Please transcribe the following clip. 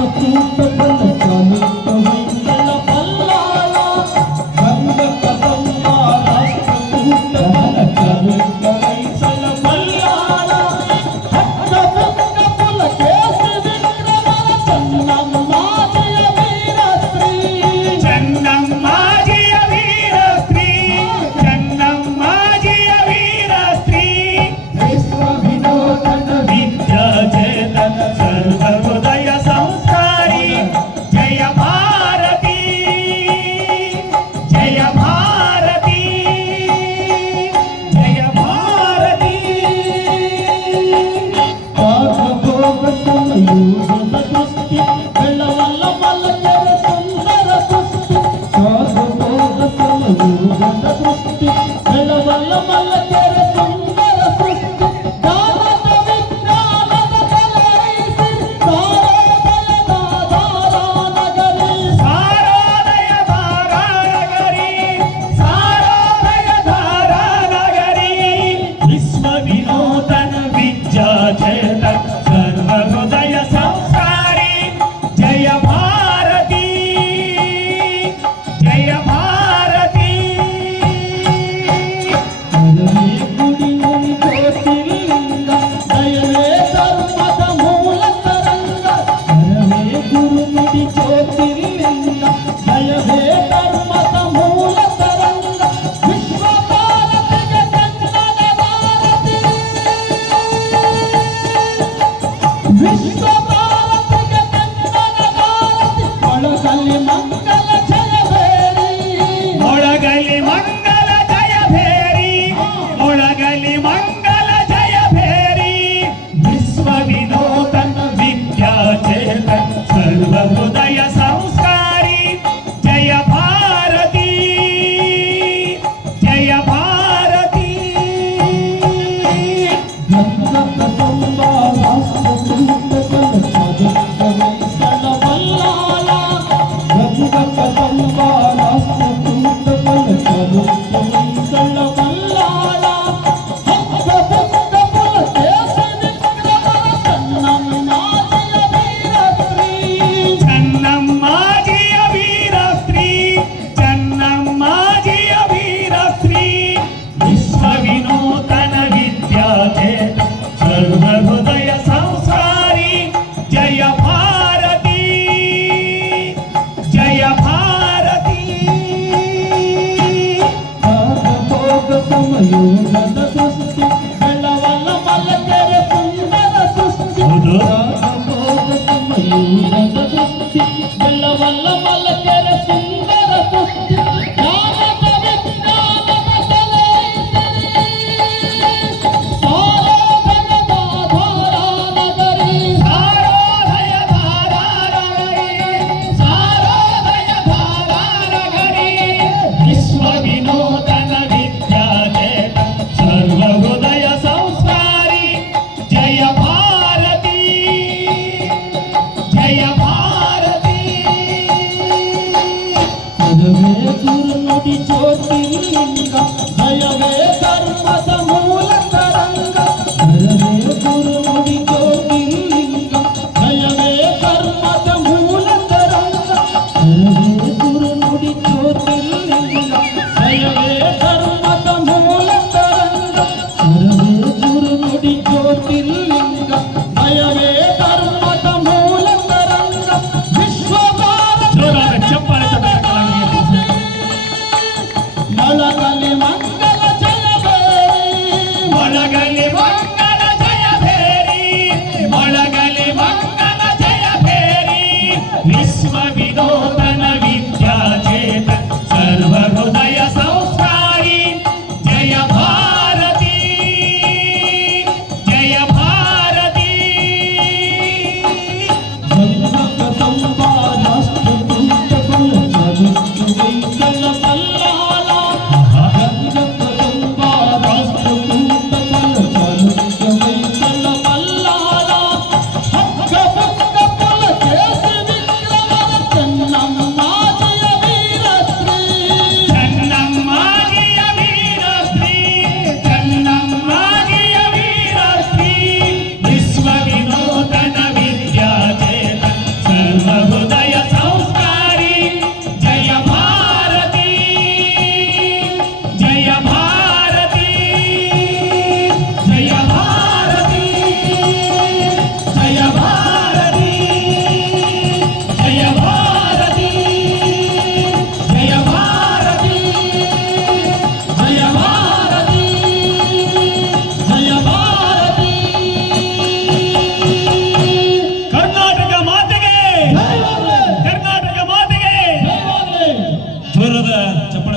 Para tu Yeah. yeah. you. ജ്യോതിരിലിംഗം